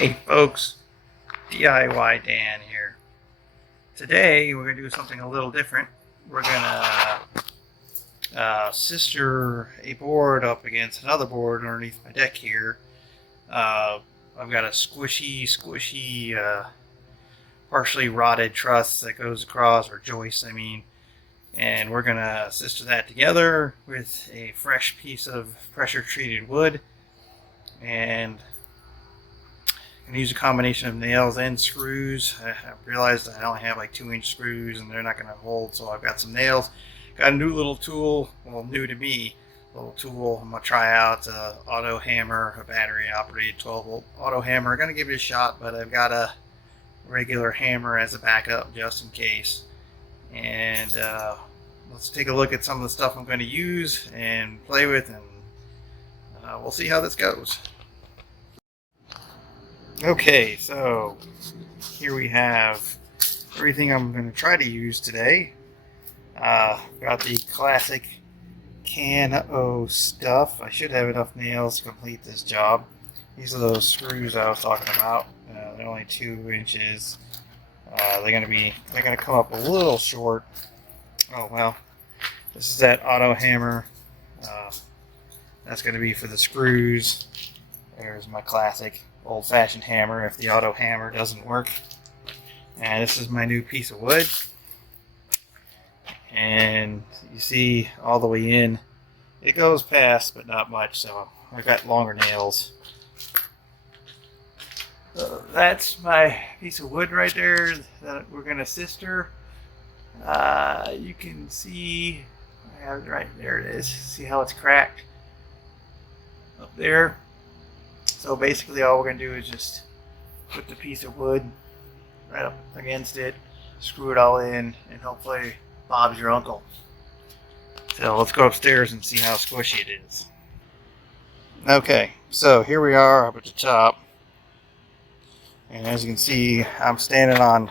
Hey folks, DIY Dan here. Today we're going to do something a little different. We're going to sister a board up against another board underneath my deck here. I've got a squishy, partially rotted truss that goes across, or joist I mean, and we're going to sister that together with a fresh piece of pressure treated wood, and I'm going to use a combination of nails and screws. I realized I only have like 2-inch screws and they're not going to hold, so I've got some nails. Got a new little tool, well, new to me, little tool. I'm going to try out auto hammer, a battery operated 12 volt auto hammer. I'm going to give it a shot, but I've got a regular hammer as a backup just in case. And let's take a look at some of the stuff I'm going to use and play with, and we'll see how this goes. Okay, so here we have everything I'm going to try to use today. Got the classic can-o stuff. I should have enough nails to complete this job. These are those screws I was talking about. They're only 2 inches. They're going to come up a little short. Oh well. This is that auto hammer. That's going to be for the screws. There's my classic old-fashioned hammer if the auto hammer doesn't work. And this is my new piece of wood. And you see all the way in, it goes past, but not much, so I've got longer nails. So that's my piece of wood right there that we're going to sister. You can see, I have it right there, it is. See how it's cracked up there? So basically all we're going to do is just put the piece of wood right up against it, screw it all in, and hopefully Bob's your uncle. So let's go upstairs and see how squishy it is. Okay, so here we are up at the top. And as you can see, I'm standing on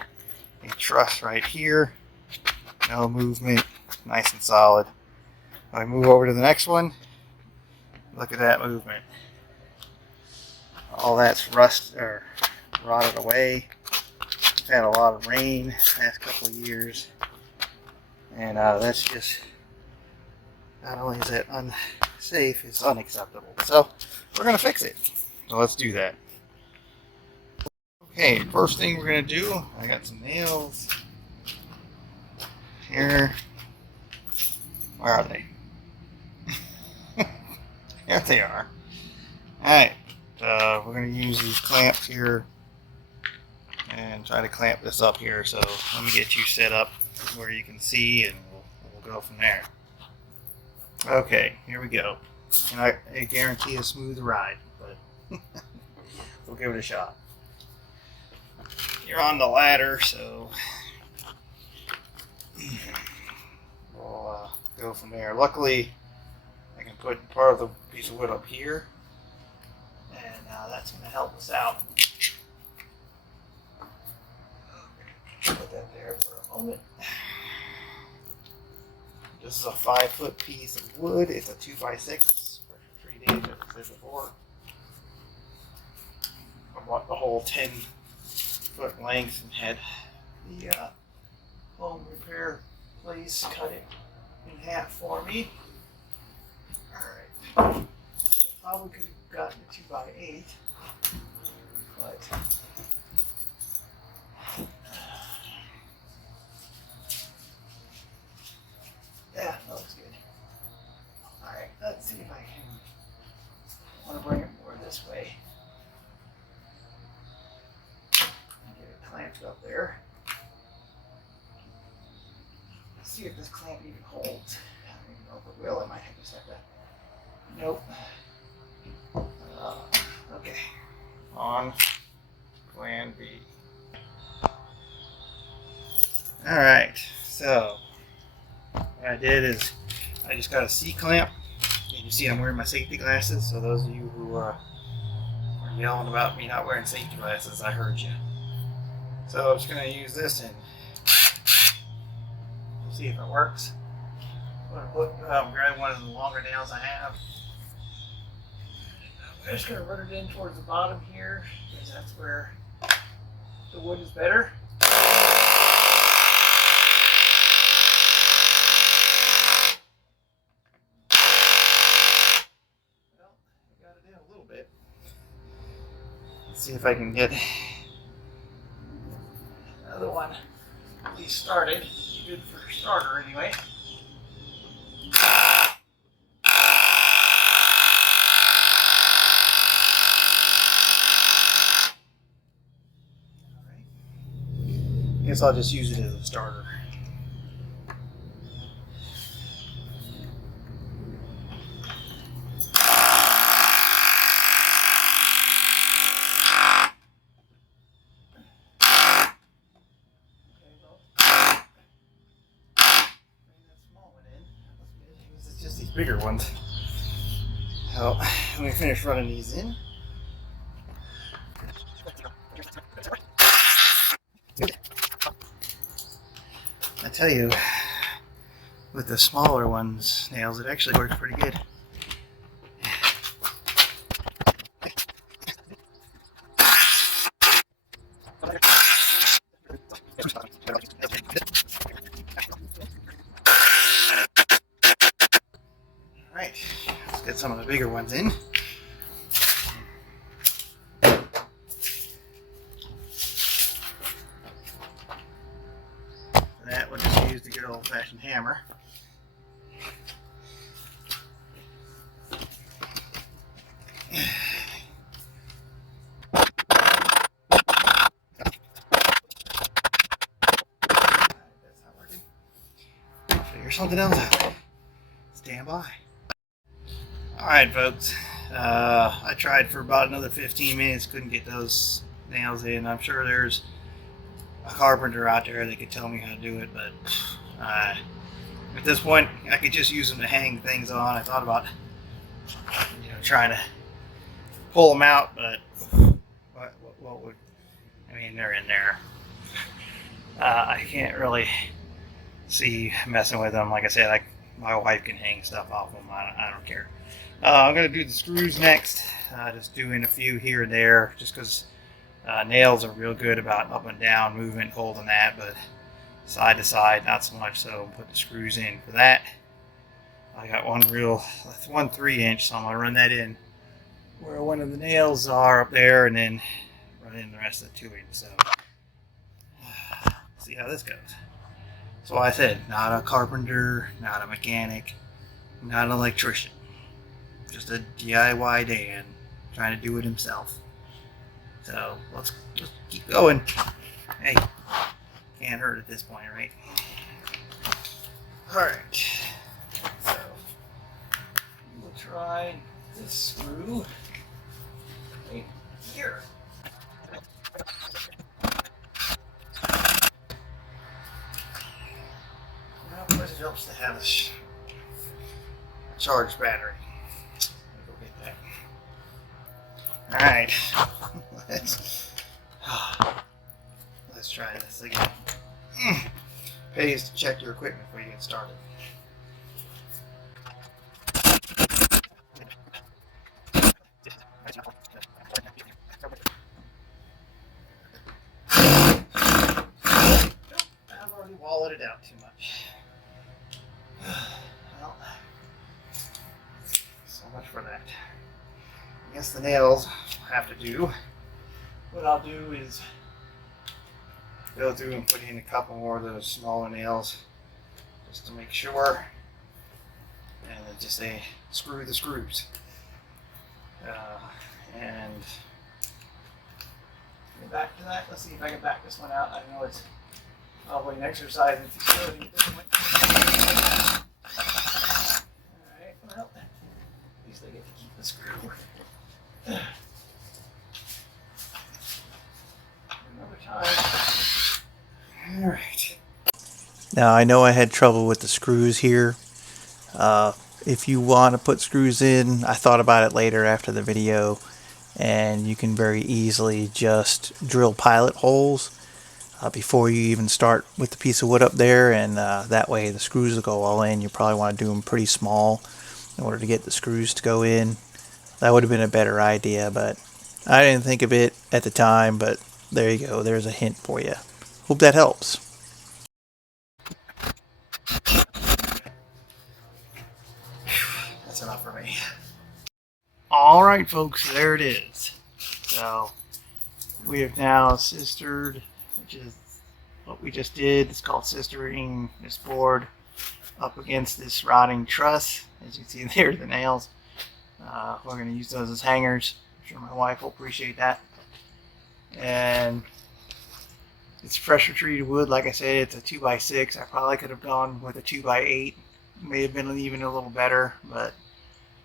a truss right here. No movement, nice and solid. If I move over to the next one, look at that movement. All that's rotted away. We've had a lot of rain the past couple of years, and that's just, not only is it unsafe, it's unacceptable. So we're gonna fix it. So let's do that. Okay, first thing we're gonna do, I got some nails here. Where are they? Here they are. Alright. We're going to use these clamps here and try to clamp this up here. So let me get you set up where you can see, and we'll go from there. Okay, here we go. And I guarantee a smooth ride, but we'll give it a shot. You're on the ladder, so we'll go from there. Luckily, I can put part of the piece of wood up here, and that's going to help us out. Put that there for a moment. This is a 5-foot piece of wood. It's a 2x6 for 3 days, as I said before. I want the whole 10-foot length and had the home repair place cut it in half for me. Alright. Probably could have gotten a 2x8, but yeah, that looks good. Alright, let's see if I want to bring it more this way. Get it clamped up there. Let's see if this clamp even holds. I don't even know if it will. I might just have to. Nope. Okay. On plan B. Alright, so what I did is I just got a C-clamp, and you see I'm wearing my safety glasses, so those of you who are yelling about me not wearing safety glasses, I heard you. So I'm just going to use this, and we'll see if it works. I'm going to grab one of the longer nails I have. I'm just going to run it in towards the bottom here, because that's where the wood is better. Well, I got it in a little bit. Let's see if I can get another one at least started. Good for starter anyway. I guess I'll just use it as a starter. It's just these bigger ones. So when we finish running these in, I tell you, with the smaller ones nails, it actually works pretty good. Alright, let's get some of the bigger ones in. For that, we'll just use the good old-fashioned hammer. Figure something else out. Stand by. Alright folks, I tried for about another 15 minutes, couldn't get those nails in. I'm sure there's a carpenter out there that could tell me how to do it, but at this point I could just use them to hang things on. I thought about trying to pull them out, but what would, I mean, they're in there. I can't really see messing with them. Like I said, my wife can hang stuff off them. I don't care. I'm going to do the screws next. Just doing a few here and there, just because nails are real good about up and down movement, holding that, but side to side, not so much. So put the screws in for that. I got one 3-inch, so I'm going to run that in where one of the nails are up there, and then run in the rest of the 2-inch. So see how this goes. So I said, not a carpenter, not a mechanic, not an electrician. Just a DIY Dan trying to do it himself. So let's keep going. Hey, can't hurt at this point, right? Alright. So we'll try this screw right here. Well, of course it helps to have a charged battery. Go get that. Alright. Let's try this again. Pays to check your equipment before you get started. I've already walled it out too much. Well, so much for that. I guess the nails will have to do. What I'll do is go through and put in a couple more of those smaller nails just to make sure, and then just say screw the screws. And get back to that. Let's see if I can back this one out. I know it's probably an exercise in futility at this point. Alright, well, at least I get to keep the screw. Another time. Alright. Now I know I had trouble with the screws here. If you want to put screws in, I thought about it later after the video, and you can very easily just drill pilot holes before you even start with the piece of wood up there, and that way the screws will go all in. You probably want to do them pretty small in order to get the screws to go in. That would have been a better idea, but I didn't think of it at the time, but there you go. There's a hint for you. Hope that helps. That's enough for me. All right, folks, there it is. So we have now sistered, which is what we just did. It's called sistering this board up against this rotting truss. As you see there, the nails. We're going to use those as hangers. I'm sure my wife will appreciate that. And it's pressure treated wood. Like I said, it's a 2x6. I probably could have gone with a 2x8. May have been even a little better, but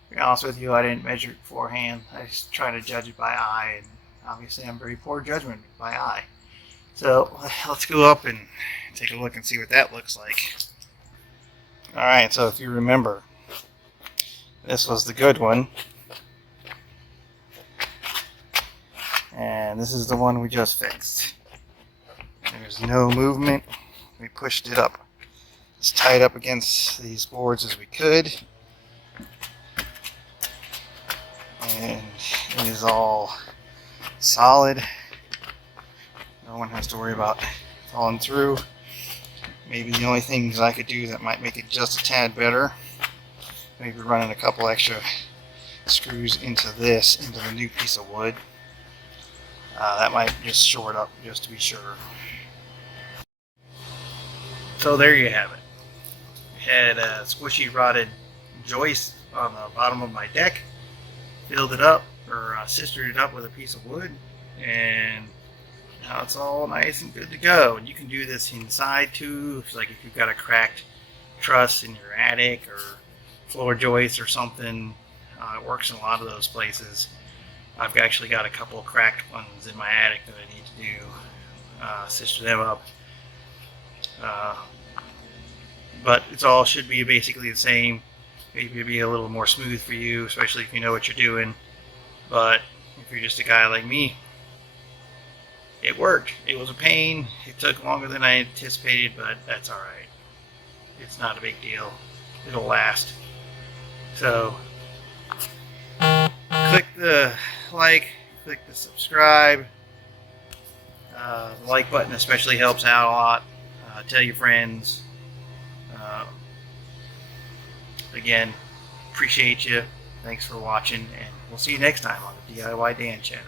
to be honest with you, I didn't measure it beforehand. I just try to judge it by eye, and obviously I'm very poor judgment by eye. So let's go up and take a look and see what that looks like. Alright, so if you remember, this was the good one. And this is the one we just fixed. There's no movement. We pushed it up as tight up against these boards as we could. And it is all solid. No one has to worry about falling through. Maybe the only things I could do that might make it just a tad better, maybe running a couple extra screws into the new piece of wood. That might just shore it up just to be sure. So there you have it. I had a squishy rotted joist on the bottom of my deck, filled it up, or sistered it up with a piece of wood, and now it's all nice and good to go. And you can do this inside too, like if you've got a cracked truss in your attic or floor joist or something. It works in a lot of those places. I've actually got a couple of cracked ones in my attic that I need to do, sister them up. But it's all should be basically the same. Maybe it'll be a little more smooth for you, especially if you know what you're doing. But if you're just a guy like me, it worked. It was a pain. It took longer than I anticipated, but that's alright. It's not a big deal. It'll last. So, click the like, click the subscribe. The like button especially helps out a lot. Tell your friends. Again, appreciate you. Thanks for watching, and we'll see you next time on the DIY Dan channel.